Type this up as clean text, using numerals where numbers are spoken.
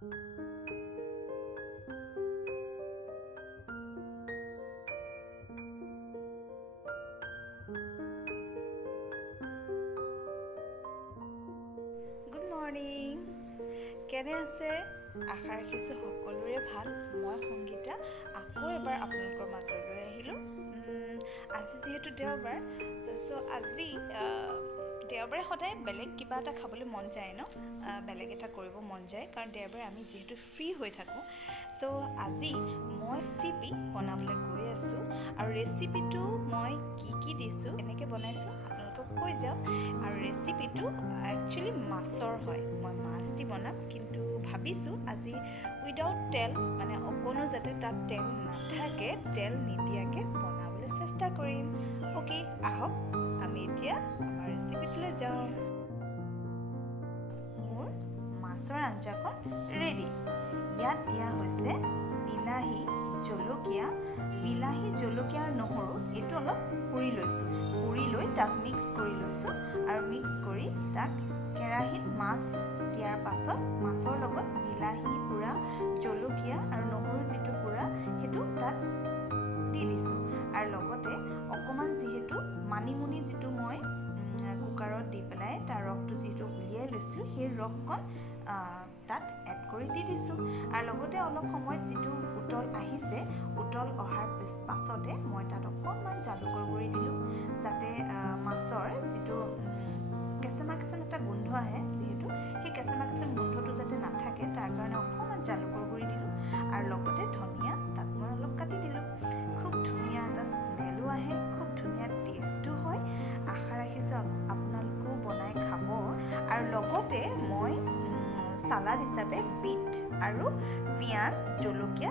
Good morning, কেনে আছে? আশা ৰাখিছোঁ সকলোৰে ভাল। মই সংগীতা আকৌ এবাৰ আপোনালোকৰ মাজলৈ আহিলোঁ। আজি যিহেতু দেওবাৰ, আজি দেওবাৰে সদায় বেলেগ কিবা এটা খাবলৈ মন যায় ন, বেলেগ এটা কৰিব মন যায়, কাৰণ দেওবাৰে আমি যিহেতু ফ্ৰী হৈ থাকোঁ। আজি মই ৰেচিপি বনাবলৈ গৈ আছোঁ, আৰু ৰেচিপিটো মই কি দিছোঁ, এনেকৈ বনাইছোঁ আপোনালোকক কৈ যাওঁ। আৰু ৰেচিপিটো একচুৱেলি মাছৰ হয়, মই মাছ দি বনাম, কিন্তু ভাবিছোঁ আজি উইদাউট তেল, মানে অকণো যাতে তাত তেল নাথাকে, তেল নিদিয়াকৈ বনাবলৈ চেষ্টা কৰিম। অ'কে, আহক আমি এতিয়া আমাৰ ৰেচিপিটোলৈ যাওঁ। মোৰ মাছৰ আঞ্জাখন ৰেডি। ইয়াত দিয়া হৈছে বিলাহী, জলকীয়া আৰু নহৰু। এইটো অলপ পুৰি লৈছোঁ, পুৰি লৈ তাক মিক্স কৰি লৈছোঁ, আৰু মিক্স কৰি তাক কেৰাহীত মাছ দিয়াৰ পাছত মাছৰ লগত বিলাহী পুৰা, জলকীয়া আৰু নহৰু যিটো পুৰা, সেইটো তাত দি দিছোঁ। আৰু লগতে অকণমান যিহেতু মানিমুনি যিটো মই কুকাৰত দি পেলাই তাৰ ৰসটো যিহেতু উলিয়াই লৈছিলোঁ, সেই ৰসকণ তাত এড কৰি দি দিছোঁ। আৰু লগতে অলপ সময়ত যিটো উতল আহিছে, উতল অহাৰ পাছতে মই তাত অকণমান জালুকৰ গুড়ি দিলোঁ, যাতে মাছৰ যিটো কেঁচেমা এটা গোন্ধ আহে, যিহেতু সেই কেঁচেমা গোন্ধটো যাতে নাথাকে, তাৰ কাৰণে অকণমান জালুকৰ গুড়ি দিলোঁ। আৰু লগতে ধনিয়া তাত মই অলপ কাটি দিলোঁ। খুব ধুনীয়া এটা স্মেলো আহে, খুব ধুনীয়া টেষ্টো হয়। আশা ৰাখিছোঁ আপোনালোকেও বনাই খাব। আৰু লগতে মই চালাড হিচাপে বিট আৰু পিঁয়াজ, জলকীয়া